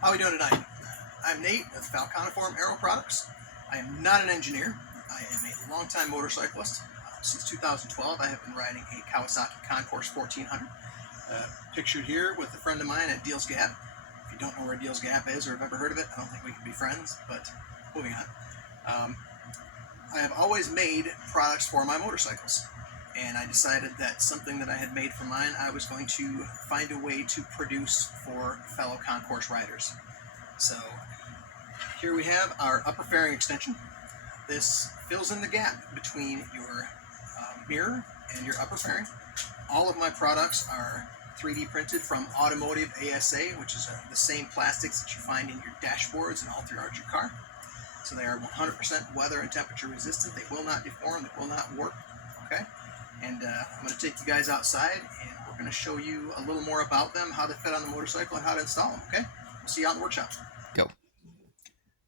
How are we doing tonight? I'm Nate with Falconiform Aero Products. I am not an engineer. I am a longtime motorcyclist. Since 2012, I have been riding a Kawasaki Concours 1400. Pictured here with a friend of mine at Deals Gap. If you don't know where Deals Gap is or have ever heard of it, I don't think we can be friends, but moving on. I have always made products for my motorcycles, and I decided that something that I had made for mine, I was going to find a way to produce for fellow concours riders. So here we have our upper fairing extension. This fills in the gap between your mirror and your upper fairing. All of my products are 3D printed from automotive ASA, which is the same plastics that you find in your dashboards and all throughout your car. So they are 100% weather and temperature resistant. They will not deform, they will not warp. Okay? And I'm going to take you guys outside and we're going to show you a little more about them, how they fit on the motorcycle, and how to install them. Okay? We'll see you out in the workshop. Go.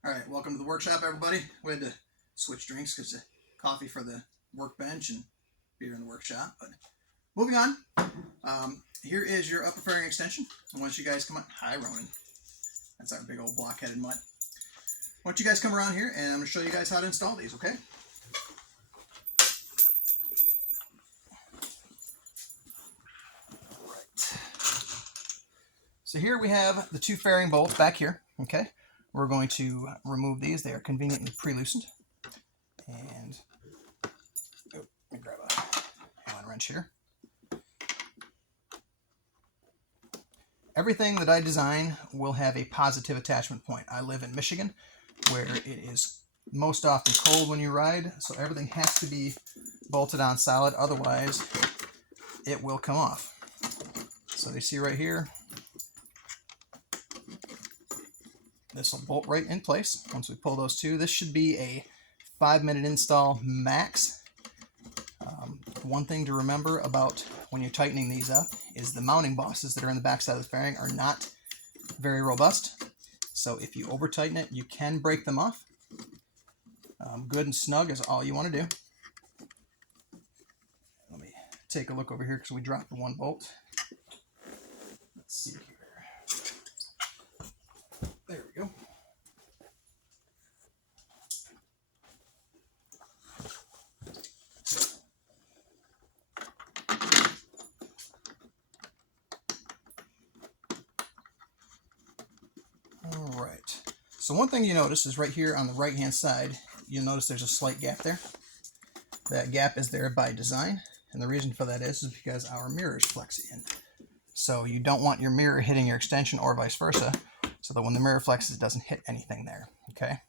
All right, welcome to the workshop, everybody. We had to switch drinks because the coffee for the workbench and beer in the workshop. But moving on, here is your upper fairing extension. And once you guys come on, hi Ronan, that's our big old block-headed mutt. Once you guys come around here, and I'm going to show you guys how to install these. Okay? All right. So here we have the two fairing bolts back here. Okay. We're going to remove these. They are conveniently pre-loosened. And let me grab a Allen wrench here. Everything that I design will have a positive attachment point. I live in Michigan, where it is most often cold when you ride, so everything has to be bolted on solid, otherwise it will come off. So you see right here, this will bolt right in place once we pull those two. This should be a 5-minute install max. One thing to remember about when you're tightening these up is the mounting bosses that are in the backside of the fairing are not very robust. So if you over tighten it, you can break them off. Good and snug is all you want to do. Let me take a look over here because we dropped the one bolt. Let's see here. There we go. All right. So one thing you notice is right here on the right hand side, you'll notice there's a slight gap there. That gap is there by design, and the reason for that is because our mirrors flex in. So you don't want your mirror hitting your extension or vice versa, so that when the mirror flexes, it doesn't hit anything there. Okay.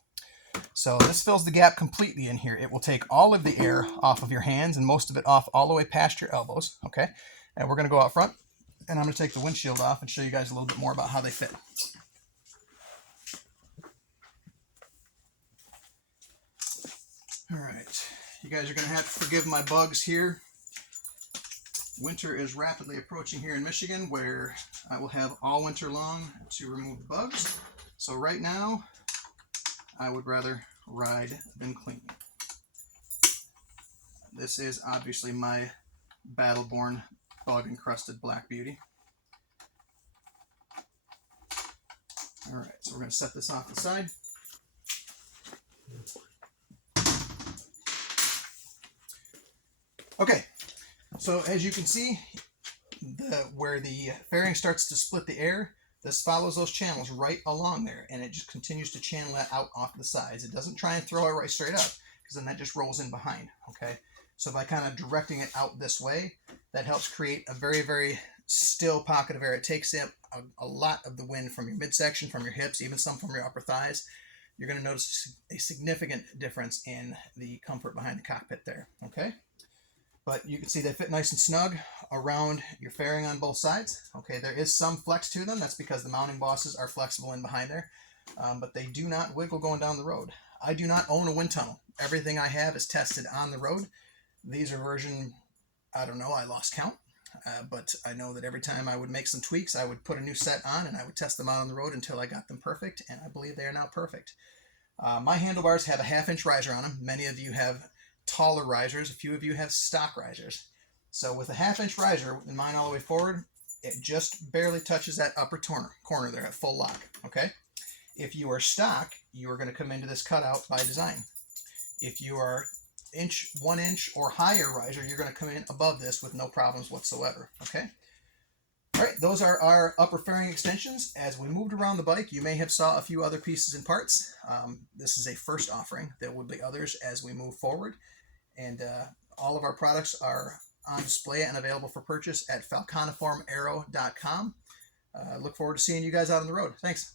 So this fills the gap completely in here. It will take all of the air off of your hands and most of it off all the way past your elbows. Okay. And we're going to go out front, and I'm going to take the windshield off and show you guys a little bit more about how they fit. All right, you guys are going to have to forgive my bugs here. Winter is rapidly approaching here in Michigan, where I will have all winter long to remove bugs. So right now, I would rather ride than clean. This is obviously my battle-born bug-encrusted Black Beauty. All right, so we're going to set this off to the side. Okay, so as you can see, where the fairing starts to split the air, this follows those channels right along there, and it just continues to channel that out off the sides. It doesn't try and throw it right straight up, because then that just rolls in behind, okay? So by kind of directing it out this way, that helps create a very, very still pocket of air. It takes in a lot of the wind from your midsection, from your hips, even some from your upper thighs. You're going to notice a significant difference in the comfort behind the cockpit there, okay? But you can see they fit nice and snug around your fairing on both sides. Okay, there is some flex to them. That's because the mounting bosses are flexible in behind there. But they do not wiggle going down the road. I do not own a wind tunnel. Everything I have is tested on the road. These are version, I don't know, I lost count. But I know that every time I would make some tweaks, I would put a new set on and I would test them out on the road until I got them perfect. And I believe they are now perfect. My handlebars have a 1/2-inch riser on them. Many of you have taller risers. A few of you have stock risers. So with a 1/2-inch riser and mine all the way forward, it just barely touches that upper corner there at full lock, okay? If you are stock, you are going to come into this cutout by design. If you are 1 inch or higher riser, you're going to come in above this with no problems whatsoever, okay? All right, those are our upper fairing extensions. As we moved around the bike, you may have saw a few other pieces and parts. This is a first offering. There will be others as we move forward. And all of our products are on display and available for purchase at falconiformaero.com. Look forward to seeing you guys out on the road. Thanks.